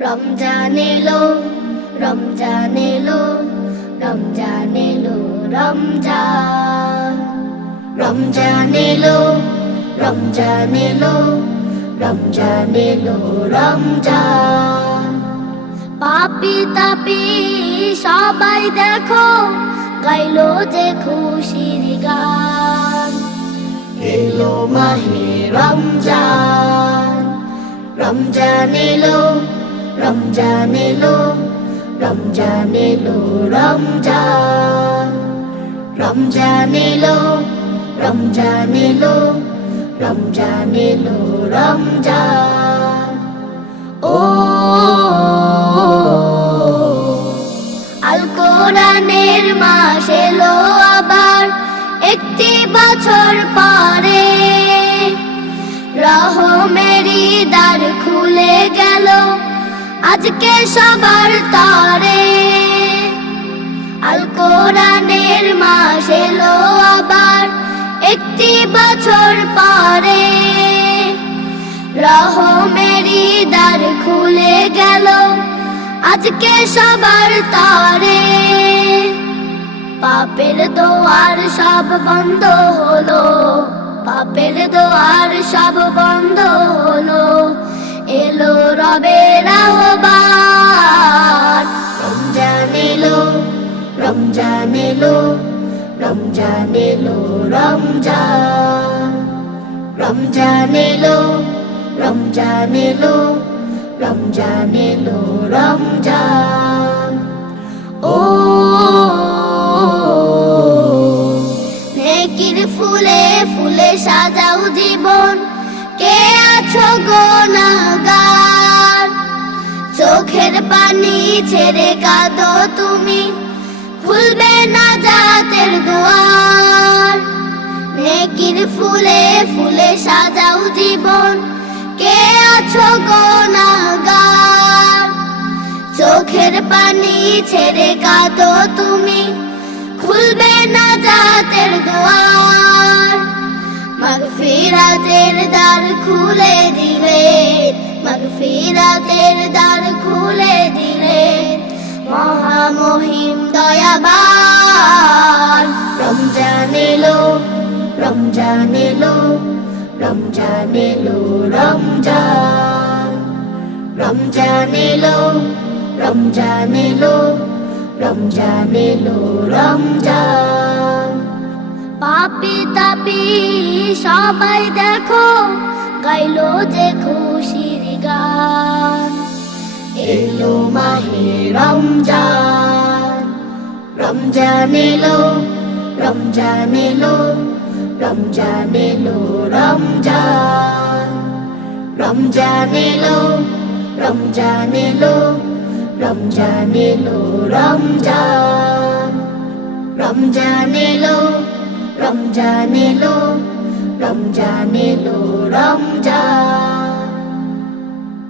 রমজান এলো, রমজান এলো, রমজান এলো, রমজান। রমজান এলো, রমজান এলো, রমজান এলো, রমজান। পাপি তাপি সবাই দেখো, গাইলো যে খুশির গান। এলো মাহে রমজান, রমজান এলো, রমজান এলো, রমজান এলো, রমজান। রমজান এলো, রমজান এলো, রমজান এলো, রমজান। ও আল কোরআনের মাস এলো আবার একটি বছর পরে। রহমেরই দ্বার খুলে গেল আজকে সবার তরে। আল কোরআনের মাস এলো আবার একটি বছর পরে। রহমেরই দ্বার খুলে গেল আজকে সবার তরে। পাপের দোয়ার সব বন্ধ হলো, পাপের দোয়ার সব বন্ধ হলো। এলো রবের আহ্বান। রমজান এলো, রমজান এলো, রমজান এলো, রমজান। রমজান এলো, রমজান এলো, রমজান এলো, রমজান। ও নেকির ফুলে ফুলে সাজাও জীবন, কে আছো গুনাহগার। চোখের পানি ছেড়ে কাঁদো তুমি, খুলবে নাজাতের দুয়ার। নেকির ফুলে ফুলে সাজাও জীবন, কে আছো গুনাহগার। চোখের পানি ছেড়ে কাঁদো তুমি, খুলবে নাজাতের দুয়ার। মাগফিরাতের দ্বার খুলে দিবে, মাগফিরাতের দ্বার খুলে দিলে মহামহিম দয়াবান। রমজান এলো, রমজান এলো, রমজান এলো, রমজান। রমজান এলো, রমজান এলো, রমজান এলো, রমজান। পাপি তাপি সবাই দেখো, গাইলো যে খুশির গান। এলো মাহে রমজান, রমজান এলো, রমজান এলো, রমজান এলো, রমজান। রমজান এলো, রমজান এলো, রমজান এলো, রমজান। রমজান এলো, রমজান এলো, রমজান এলো, রমজান।